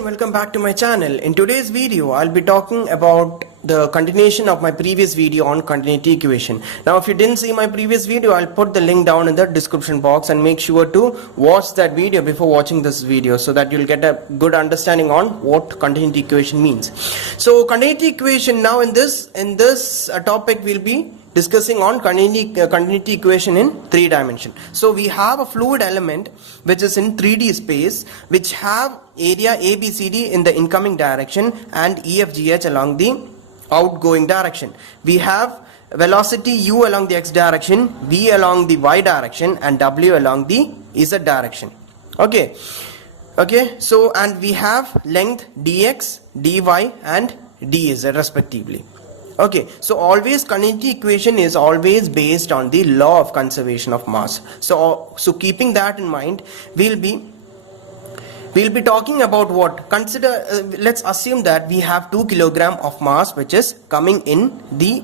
and welcome back to my channel. In today's video I'll be talking about the continuation of my previous video on continuity equation. Now if you didn't see my previous video, I'll put the link down in the description box, and make sure to watch that video before watching this video so that you'll get a good understanding on what continuity equation means. So continuity equation, now in this topic we'll be discussing on continuity equation in 3 dimension. So we have a fluid element which is in 3D space, which have area ABCD in the incoming direction and EFGH along the outgoing direction. We have velocity u along the x direction, v along the y direction, and w along the z direction. Okay, so and we have length dx, dy and dz respectively. Okay, so always continuity equation is always based on the law of conservation of mass. So keeping that in mind, we'll be talking about what, consider let's assume that we have 2 kilogram of mass which is coming in the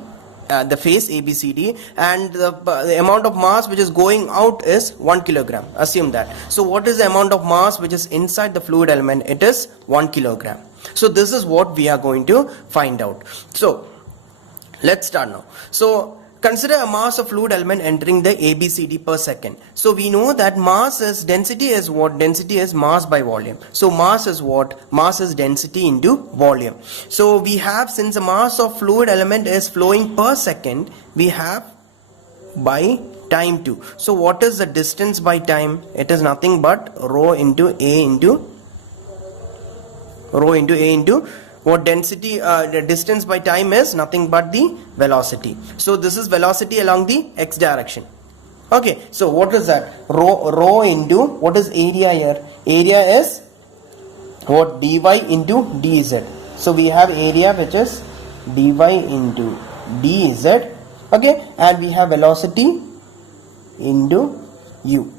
face ABCD, and the amount of mass which is going out is 1 kilogram. Assume that. So what is the amount of mass which is inside the fluid element? It is 1 kilogram. So this is what we are going to find out. So let's start now. So consider a mass of fluid element entering the ABCD per second. So we know that mass is, density is what? Density is mass by volume. So mass is what? Mass is density into volume. So we have, since the mass of fluid element is flowing per second, we have by time too. So what is the distance by time? It is nothing but rho into A into what density, the distance by time is nothing but the velocity. So this is velocity along the x direction. Okay, so what is that? Rho into, what is area here? Area is what? Dy into dz. So we have area which is dy into dz. Okay, and we have velocity into u.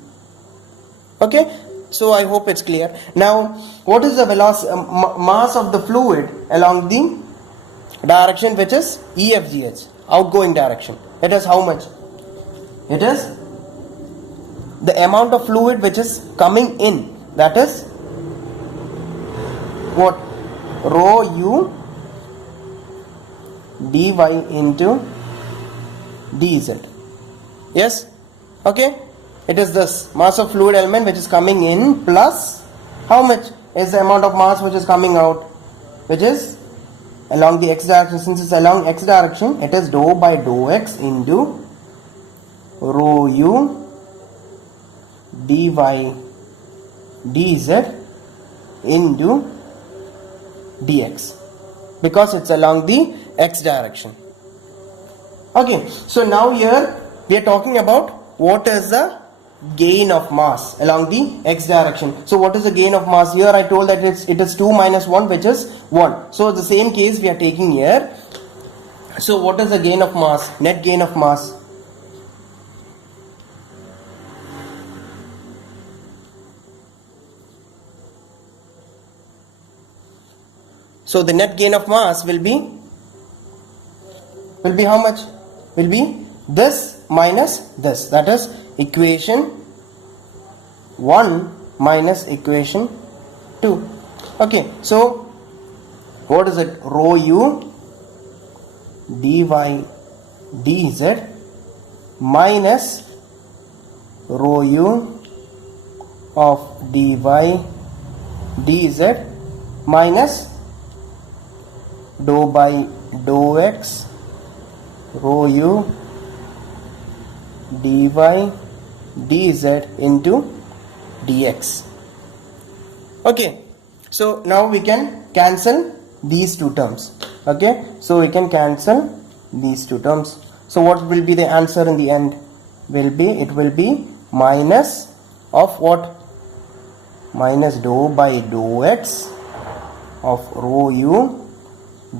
Okay, so I hope it's clear. Now what is the mass of the fluid along the direction which is EFGH, outgoing direction? It is how much? It is the amount of fluid which is coming in, that is what? Rho u dy into dz. Yes, okay, it is this mass of fluid element which is coming in plus how much is the amount of mass which is coming out, which is along the x direction. Since it's along x direction, it is dou by dou x into rho u dy dz into dx, because it's along the x direction. Okay, so now here we are talking about what is the gain of mass along the x direction. So what is the gain of mass? Here I told that it is 2 minus 1, which is 1. So the same case we are taking here. So what is the gain of mass? Net gain of mass. So the net gain of mass will be how much? Will be this minus this, that is equation 1 minus equation 2. Okay, so what is it? Rho u dy dz minus rho u of dy dz minus dou by dou x rho u dy dz into dx. Okay, so now we can cancel these two terms. Okay, so we can cancel these two terms. So what will be the answer in the end? It will be minus of what? Minus dou by dou x of rho u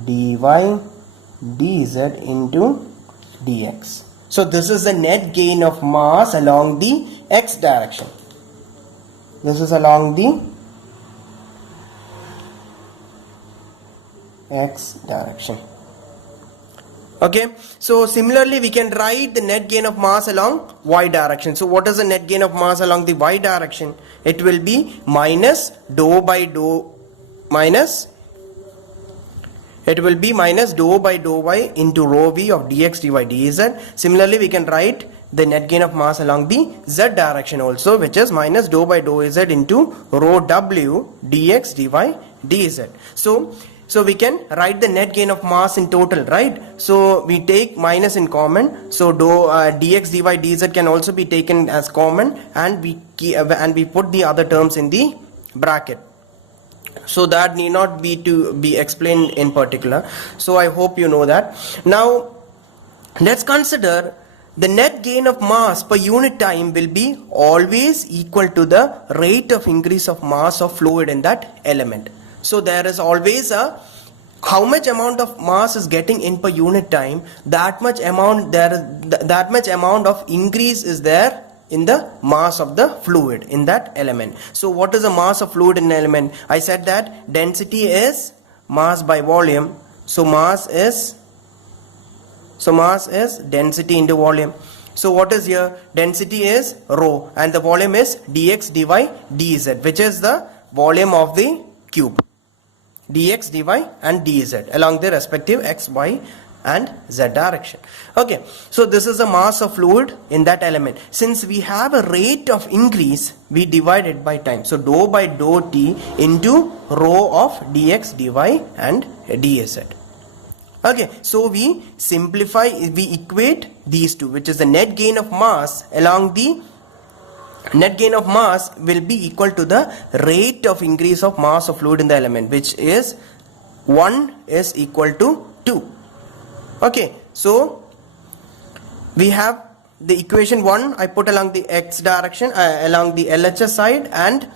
dy dz into dx. So this is the net gain of mass along the x direction. This is along the x direction. Okay, so similarly we can write the net gain of mass along y direction. So what is the net gain of mass along the y direction? It will be minus dou by dou minus, it will be minus dou by dou y into rho v of dx dy dz. Similarly, we can write the net gain of mass along the z direction also, which is minus dou by dou z into rho w dx dy dz. So we can write the net gain of mass in total, right? So we take minus in common, so dx dy dz can also be taken as common, and we put the other terms in the bracket. So that need not be explained in particular. So I hope you know that. Now let's consider the net gain of mass per unit time will be always equal to the rate of increase of mass of fluid in that element. So there is always a how much amount of mass is getting in per unit time, that much amount of increase is there in the mass of the fluid in that element. So what is the mass of fluid in the element? I said that density is mass by volume. So mass is density into volume. So what is here? Density is rho and the volume is dx dy dz, which is the volume of the cube, dx dy and dz along the respective x, y and z direction. Okay, so this is the mass of fluid in that element. Since we have a rate of increase, we divide it by time. So dou by dou t into rho of dx dy and dz. Okay, so we simplify, we equate these two, which is the net gain of mass along the net gain of mass will be equal to the rate of increase of mass of fluid in the element, which is 1 is equal to 2. Okay, so we have the equation 1 I put along the x direction, along the LHS side, and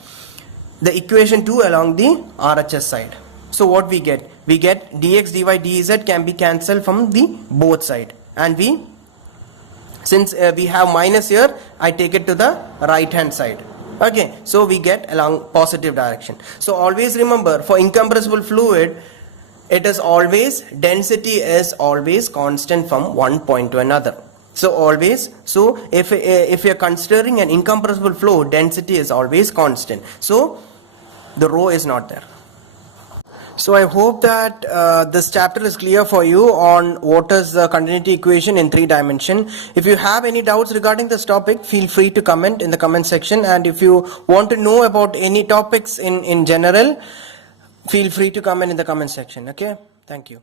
the equation 2 along the RHS side. So what we get? We get dx dy dz can be cancelled from the both side, and since we have minus here, I take it to the right hand side. Okay, so we get along positive direction. So always remember, for incompressible fluid, it is always density is always constant from one point to another. So always, so if you are considering an incompressible flow, density is always constant. So the rho is not there. So I hope that this chapter is clear for you on what is the continuity equation in 3 dimension. If you have any doubts regarding this topic, feel free to comment in the comment section, and if you want to know about any topics in general, feel free to comment in the comment section. Okay, thank you.